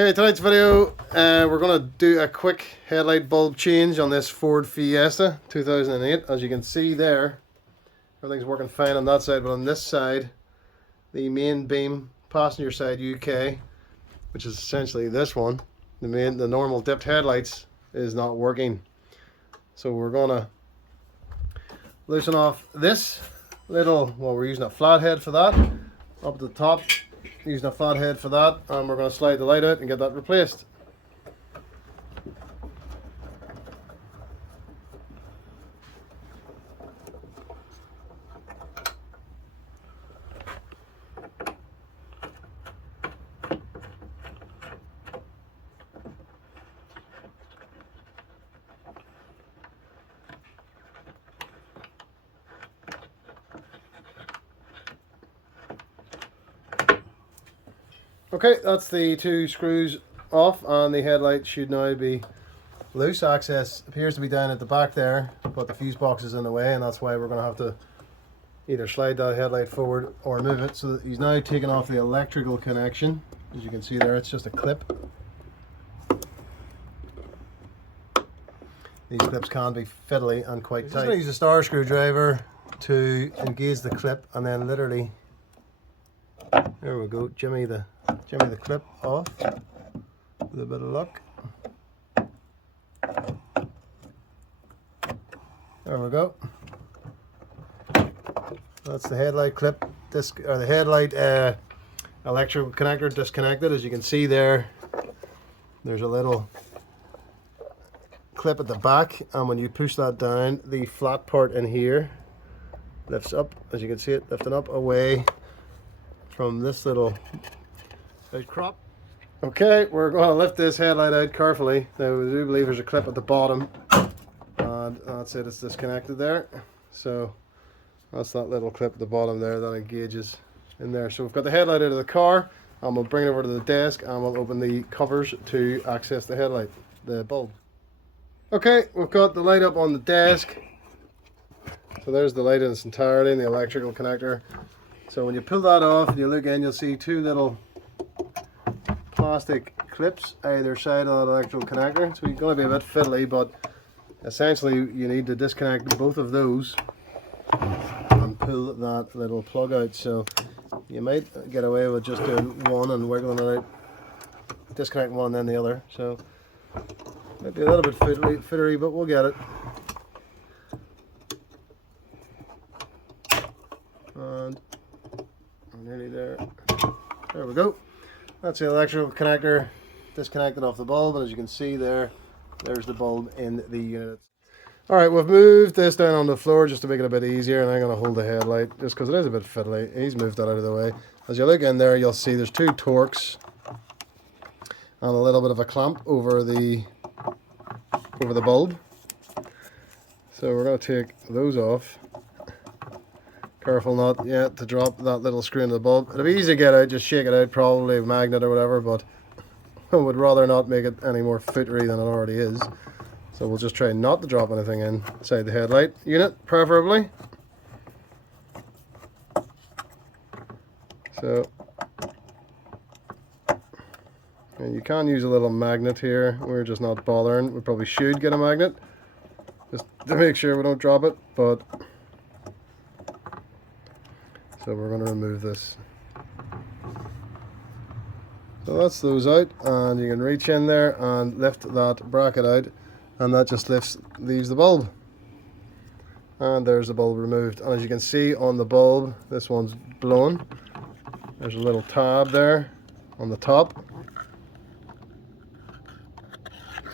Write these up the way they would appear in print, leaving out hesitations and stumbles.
Okay, tonight's video, we're going to do a quick headlight bulb change on this Ford Fiesta 2008. As you can see there, everything's working fine on that side, but on this side, the main beam, passenger side UK, which is essentially this one, the normal dipped headlights, is not working. So we're going to loosen off this little, well, we're using a flathead for that, up at the top. Using a flathead for that, and we're going to slide the light out and get that replaced. Okay, that's the two screws off, and the headlight should now be loose. Access appears to be down at the back there, but the fuse box is in the way, and that's why we're going to have to either slide that headlight forward or move it. So that he's now taken off the electrical connection. As you can see there, it's just a clip. These clips can be fiddly and quite tight. I'm going to use a star screwdriver to engage the clip, and then literally, there we go, jimmy the clip off with a bit of luck. There we go. That's the headlight clip, or the headlight electrical connector disconnected. As you can see there, there's a little clip at the back, and when you push that down, the flat part in here lifts up. As you can see it lifting up away from this little crop. Okay, we're going to lift this headlight out carefully. Now we do believe there's a clip at the bottom, and that's it, it's disconnected there. So that's that little clip at the bottom there that engages in there. So we've got the headlight out of the car, and we'll bring it over to the desk, and we'll open the covers to access the headlight, the bulb. Okay, we've got the light up on the desk. So there's the light in its entirety and the electrical connector. So when you pull that off and you look in, you'll see two little plastic clips either side of that electrical connector. So you're going to be a bit fiddly, but essentially you need to disconnect both of those and pull that little plug out. So you might get away with just doing one and wiggling it out, disconnect one and then the other. So might be a little bit fiddly, but we'll get it. And I'm nearly there. There we go. That's the electrical connector disconnected off the bulb, and as you can see there, there's the bulb in the unit. Alright, we've moved this down on the floor just to make it a bit easier, and I'm going to hold the headlight just because it is a bit fiddly. He's moved that out of the way. As you look in there, you'll see there's two Torx and a little bit of a clamp over the bulb. So we're going to take those off. Careful not yet to drop that little screw into the bulb. It'll be easy to get out, just shake it out, probably a magnet or whatever, but I would rather not make it any more footery than it already is. So we'll just try not to drop anything inside the headlight unit, preferably. So, and you can use a little magnet here. We're just not bothering. We probably should get a magnet just to make sure we don't drop it, but so we're going to remove this. So that's those out, and you can reach in there and lift that bracket out, and that just leaves the bulb. And there's the bulb removed. And as you can see on the bulb, this one's blown. There's a little tab there on the top.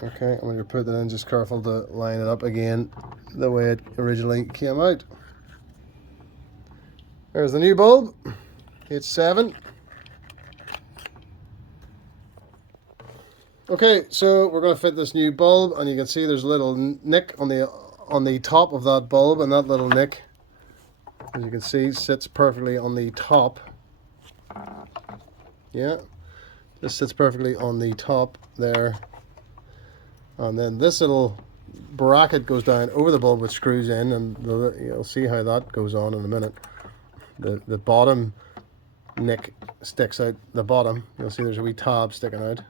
Okay, and when you're putting it in, just careful to line it up again the way it originally came out. There's the new bulb, H7. Okay, so we're going to fit this new bulb, and you can see there's a little nick on the top of that bulb, and that little nick, as you can see, sits perfectly on the top. Yeah, this sits perfectly on the top there. And then this little bracket goes down over the bulb, which screws in, and you'll see how that goes on in a minute. The bottom nick sticks out the bottom. You'll see there's a wee tab sticking out.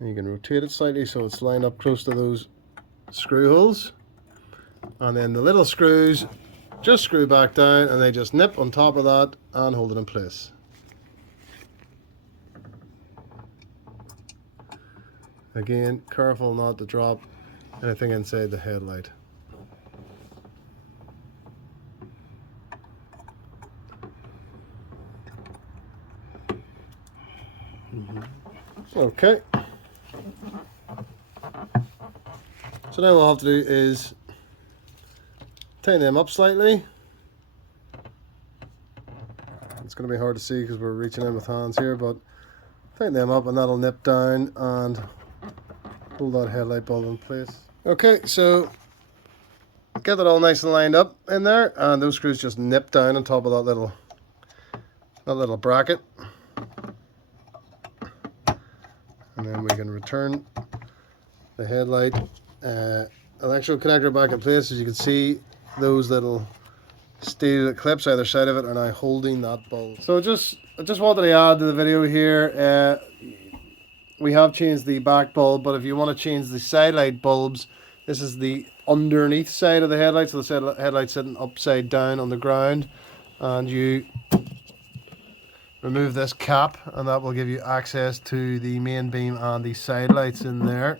And you can rotate it slightly so it's lined up close to those screw holes. And then the little screws just screw back down and they just nip on top of that and hold it in place. Again, careful not to drop anything inside the headlight. Okay. So now what I'll have to do is tighten them up slightly. It's going to be hard to see because we're reaching in with hands here, but tighten them up and that'll nip down and hold that headlight bulb in place. Okay, so get that all nice and lined up in there, and those screws just nip down on top of that little bracket. And then we can return the headlight electrical connector back in place. As you can see, those little steel clips either side of it are now holding that bulb. So I just wanted to add to the video here, we have changed the back bulb, but if you want to change the side light bulbs, this is the underneath side of the headlight, so the headlight's sitting upside down on the ground, and you remove this cap and that will give you access to the main beam and the side lights in there.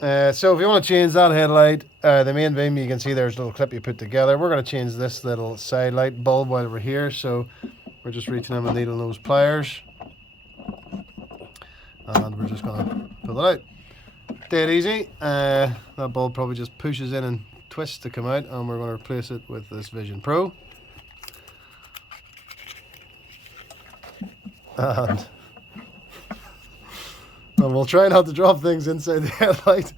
So if you want to change that headlight, the main beam, you can see there's a little clip you put together. We're going to change this little side light bulb while we're here, so we're just reaching in with needle nose pliers and we're just going to pull it out. Dead easy. That bulb probably just pushes in and twists to come out, and we're going to replace it with this Vision Pro. And we'll try not to drop things inside the headlight.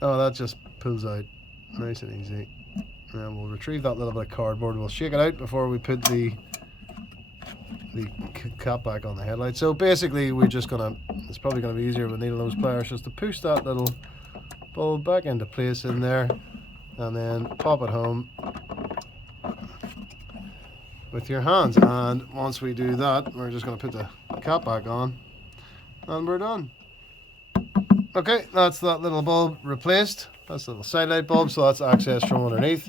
Oh, that just pulls out nice and easy. And we'll retrieve that little bit of cardboard. We'll shake it out before we put the cap back on the headlight. So basically we're just gonna, it's probably gonna be easier with needle nose pliers just to push that little bulb back into place in there and then pop it home with your hands. And once we do that, we're just going to put the cap back on and we're done. Okay, that's that little bulb replaced. That's the little side light bulb, so that's access from underneath.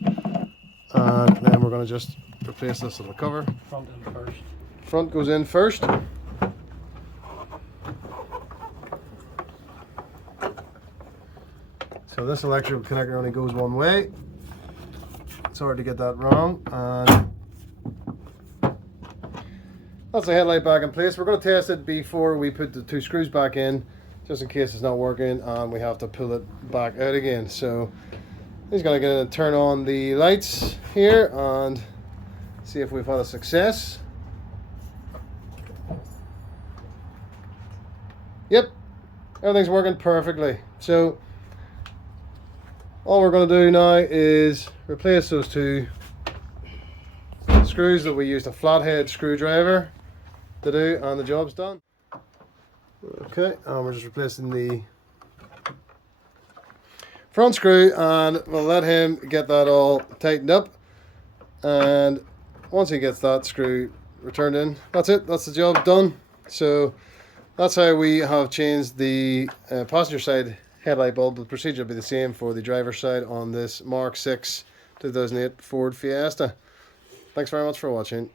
And then we're going to just replace this little cover. Front in first. Front goes in first. So this electrical connector only goes one way. It's hard to get that wrong. And that's the headlight back in place. We're going to test it before we put the two screws back in, just in case it's not working and we have to pull it back out again. So he's going to get in and turn on the lights here and see if we've had a success. Yep, everything's working perfectly. So all we're going to do now is replace those two screws that we used a flathead screwdriver to do, and the job's done. Okay, and we're just replacing the front screw, and we'll let him get that all tightened up, and once he gets that screw returned in, that's it, that's the job done. So that's how we have changed the passenger side headlight bulb. The procedure will be the same for the driver's side on this Mark 6 2008 Ford Fiesta. Thanks very much for watching.